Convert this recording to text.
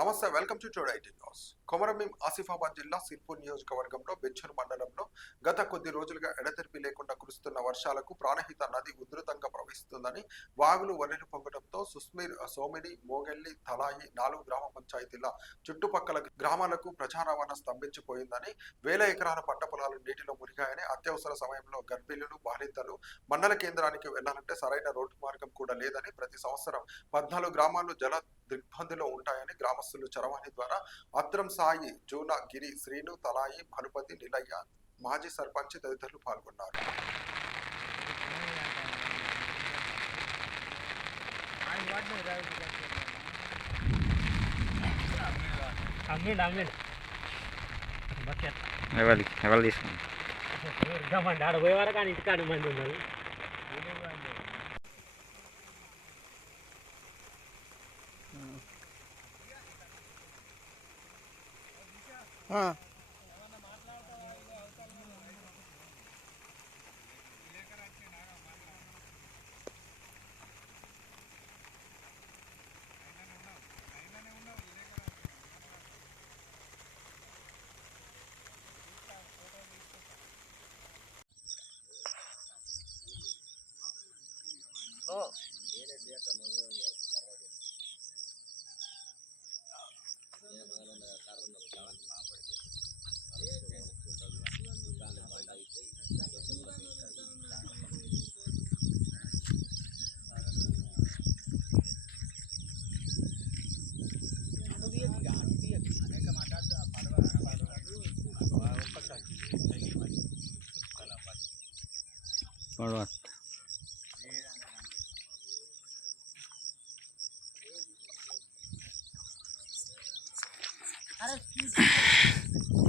నమస్తే, welcome to today IT news. Komarambheem Asifabad జిల్లా సిర్పూర్ నియోజకవర్గంలో బెంచర్ మండలంలో గత కొద్ది రోజులుగా ఎడతెరిపి లేకుండా కురుస్తున్న వర్షాలకు ప్రాణహిత నది ఉధృతంగా ప్రవహిస్తుందని, వాగులు వనరు పొంగడంతో సుస్మీర్, సోమిని, మోగెల్లి, తలాయి 4 గ్రామ పంచాయతీల చుట్టుపక్కల గ్రామాలకు ప్రజా రవాణా స్తంభించిపోయిందని, వేల ఎకరాల పంట పొలాలు నీటిలో మునిగాయని, అత్యవసర సమయంలో గర్భిణులు, బాలింతలు మండల కేంద్రానికి వెళ్లాలంటే సరైన రోడ్డు మార్గం కూడా లేదని, ప్రతి సంవత్సరం 14 గ్రామాలు జల దిగ్బంధిలో ఉంటాయని గ్రామస్తులు చరవాణి ద్వారా అత్రం సాయి, జూన, గిరి, శ్రీను, తలాయి, భనుపతి, నిలయ్య, మాజీ సర్పంచ్ తదితరులు పాల్గొన్నారు. ఎవరు తీసుకున్నారు ఆడ పోయేవారు కానీ ఇంటికాడ మంది ఉన్నారు. పడవ अरे